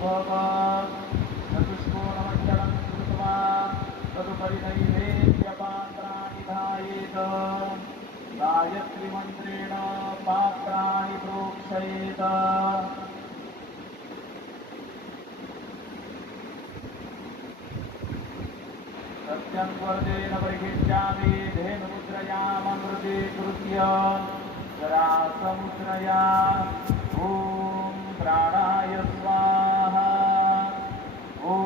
भव चतुष्कोणमण्डलं कृत्वा तदुपरि नैवेद्यपात्राणि धायेत गायत्रीमन्त्रेण पात्राणि प्रोक्षयेत सत्यं वर्तेन परिगृह्यामि धेनुमुद्रयाममृतीकृत्य जरासमुद्रया ॐ प्राणाय स्वाहा ॐ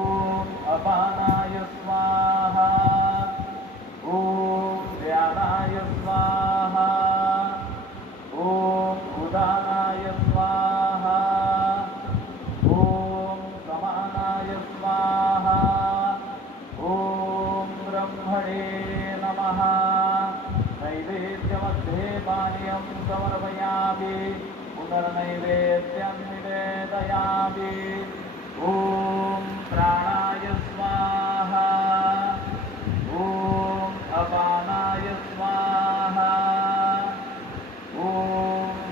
अपानाय स्वाहा ॐ व्यानाय स्वाहा ॐ उदानाय स्वाहा ॐ समानाय स्वाहा ॐ ब्रह्मणे नमः नैवेद्यमध्ये पानीयं समर्पयामि पुनर्नैवेद्यं निवेदयामि ॐ प्राणाय स्वाहा ॐ अपानाय स्वाहा ॐ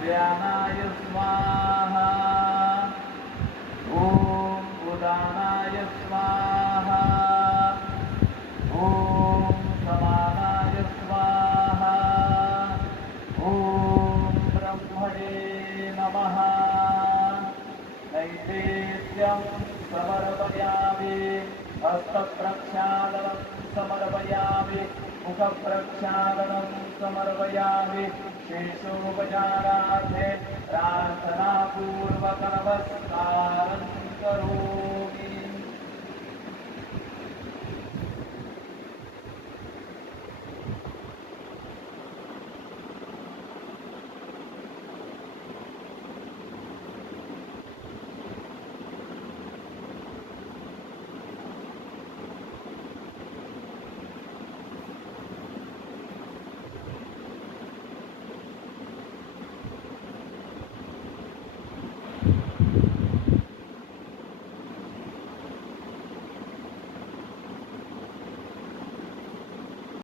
व्यानाय स्वाहा ॐ उदानाय स्वाहा ॐ समानाय स्वाहा ॐ ब्रह्मणे नमः नैवेद्यं समर्पयामि हस्तप्रक्षालनं समर्पयामि मुखप्रक्षालनं समर्पयामि शेषोपचारार्थे प्रार्थनापूर्वक नमस्कारं